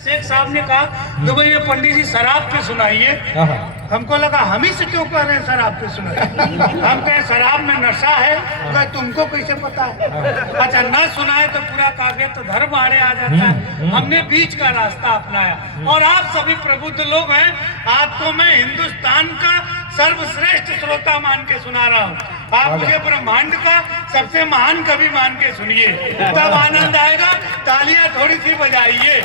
शेख साहब ने कहा कि भाई ये पंडित जी शराब पे सुनाइए। हमको लगा हम ही से क्यों कह रहे हैं शराब पे सुनाइए। हम कहे शराब में नशा है, कहे तुमको कैसे पता है। अच्छा न सुनाए तो पूरा काव्य तो धर्म आड़े आ जाता है। हमने बीच का रास्ता अपनाया और आप सभी प्रबुद्ध लोग हैं, आपको मैं हिंदुस्तान का सर्वश्रेष्ठ श्रोता मान के सुना रहा हूँ। आप मुझे ब्रह्मांड का सबसे महान कवि मान के सुनिए, तब आनंद आएगा। तालियां थोड़ी सी बजाइए।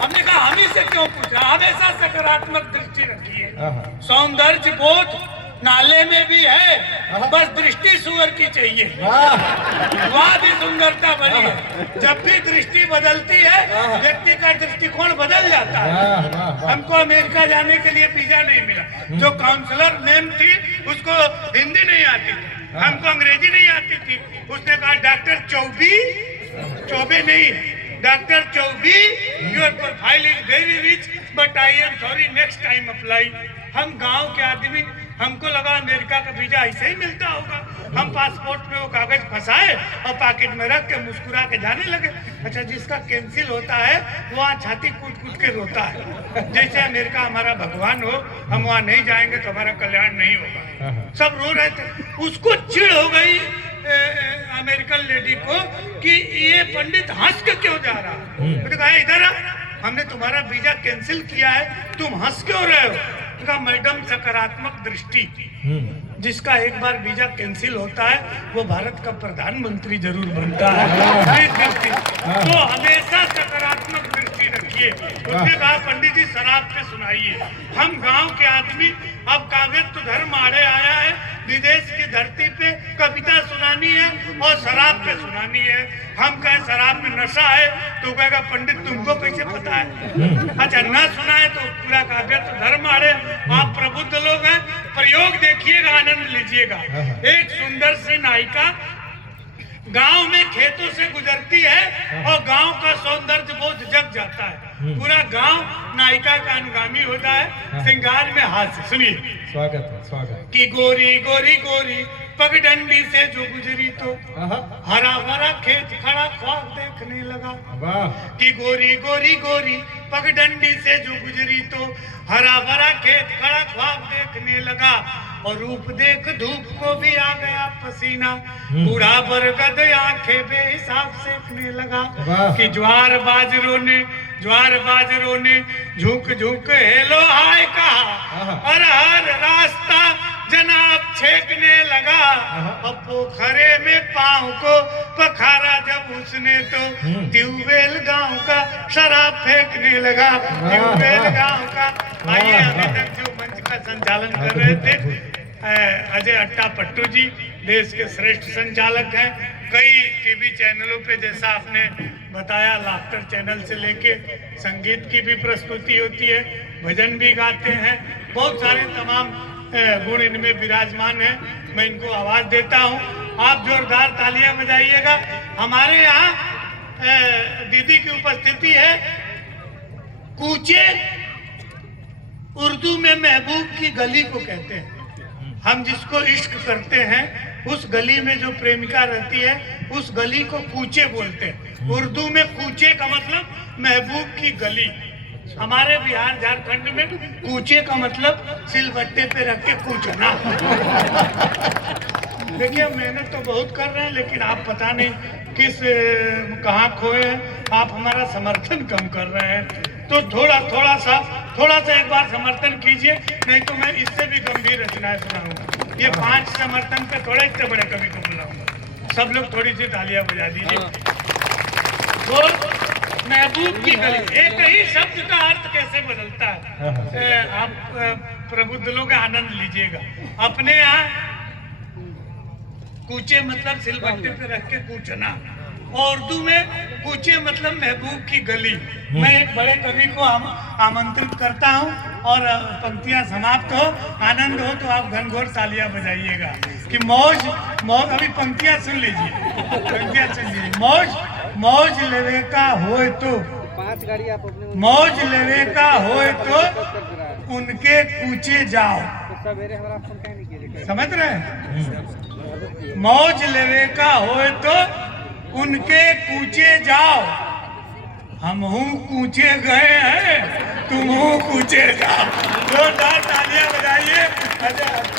हमने कहा हम ही से क्यों पूछा, हमेशा सकारात्मक दृष्टि रखिए। सौंदर्य बोध नाले में भी है, बस दृष्टि सुअर की चाहिए। वहाँ भी सुंदरता बनी है। जब भी दृष्टि बदलती है व्यक्ति का दृष्टिकोण बदल जाता है। हमको अमेरिका जाने के लिए वीजा नहीं मिला। जो काउंसलर मैम थी उसको हिंदी नहीं आती थी, हमको अंग्रेजी नहीं आती थी। उसने कहा डॉक्टर चौबे नहीं, doctor Chaubis, your profile is very rich but I am sorry next time apply. हम गांव के आदमी, हमको लगा अमेरिका का वीजा ऐसे ही मिलता होगा। हम पासपोर्ट में वो कागज फंसाए और पॉकेट में रख के मुस्कुरा के जाने लगे। अच्छा जिसका कैंसिल होता है वो वहाँ छाती कूट कूट के रोता है, जैसे अमेरिका हमारा भगवान हो, हम वहाँ नहीं जाएंगे तो हमारा कल्याण नहीं होगा। सब रो रहे थे। उसको चिढ़ हो गई अमेरिकन लेडी को कि ये पंडित हंस के क्यों जा रहा है। मैंने कहा इधर आ, हमने तुम्हारा वीजा कैंसिल किया है, तुम हंस क्यों रहे हो। कहा मैडम सकारात्मक दृष्टि, जिसका एक बार वीजा कैंसिल होता है वो भारत का प्रधानमंत्री जरूर बनता है। तो हमेशा सकारात्मक दृष्टि रखिए। उसने कहा पंडित जी शराब पे सुनाइए। हम गांव के आदमी, अब काव्य तो धर्म आड़े आया है, विदेश की धरती पे कविता सुनानी है और शराब पे सुनानी है। हम कहें शराब में नशा है तो कहेगा पंडित तुमको कैसे पता है। अच्छा न सुनाए तो पूरा काव्य तो धर्म आड़े। आप प्रबुद्ध लोग हैं, प्रयोग देखिएगा, आनंद लीजिएगा। एक सुंदर सी नायिका गांव में खेतों से गुजरती है और गांव का सौंदर्य बोध जग जाता है। पूरा गांव नायिका का अनुगामी होता है। श्रृंगार में हास्य सुनिए। स्वागत है, स्वागत। कि गोरी गोरी गोरी पगडंडी से जो गुजरी तो हरा भरा खेत खड़ा ख्वाब देखने लगा। कि गोरी गोरी गोरी पगडंडी से जो गुजरी तो हरा भरा खेत खड़ा ख्वाब देखने लगा। और रूप देख धूप को भी आ गया पसीना, बूढ़ा बरगद आंखें बेहिसाब सेकने लगा। कि ज्वार बाजरों ने झुक झुक हेलो हाय कहा और हर रास्ता जनाब छेकने लगा। और पोखरे में पाँव को पखारा जब उसने तो ट्यूबवेल गांव का शराब फेंकने लगा। ट्यूबवेल गांव का। आइए अभी तक जो मंच का संचालन कर रहे थे अजय अट्टा पट्टू जी, देश के श्रेष्ठ संचालक हैं। कई टीवी चैनलों पे जैसा आपने बताया, लाफ्टर चैनल से लेके संगीत की भी प्रस्तुति होती है, भजन भी गाते हैं, बहुत सारे तमाम गुण इनमें विराजमान है। मैं इनको आवाज देता हूँ, आप जोरदार तालियां बजाइएगा। हमारे यहाँ दीदी की उपस्थिति है। कूचे उर्दू में महबूब की गली को कहते हैं। हम जिसको इश्क करते हैं उस गली में जो प्रेमिका रहती है उस गली को कूचे बोलते हैं। उर्दू में कूचे का मतलब महबूब की गली। हमारे बिहार झारखंड में कूचे का मतलब सिलबट्टे पे रख के कूचना। देखिए मेहनत तो बहुत कर रहे हैं लेकिन आप पता नहीं किस कहाँ खोए हैं। आप हमारा समर्थन कम कर रहे हैं, तो थोड़ा सा एक बार समर्थन कीजिए, नहीं तो मैं इससे भी गंभीर रचनाएं सुनाऊंगा। ये 5 समर्थन पे थोड़ा इतने बड़े कवि को बुलाऊंगा। सब लोग थोड़ी सी तालियां बजा दीजिए। तो महबूब की गली, एक ही शब्द का अर्थ कैसे बदलता है। आप प्रबुद्ध लोग आनंद लीजिएगा। अपने यहाँ कूचे मतलब सिलबट्टे पे रख के कूचना, और उर्दू में कूचे मतलब महबूब की गली। मैं एक बड़े कवि को आमंत्रित करता हूं और पंक्तियां समाप्त हो, आनंद हो तो आप घनघोर तालियां बजाइएगा। कि मौज अभी पंक्तियां सुन लीजिए। मौज लेवे का होए तो, मौज लेवे का होए तो उनके कूचे जाओ। समझ रहे हैं। मौज लेवे का होए तो उनके कूचे जाओ, हम हूँ कूचे गए हैं, तुम हूँ कूचे जाओ। जोरदार तालियां बजाइए।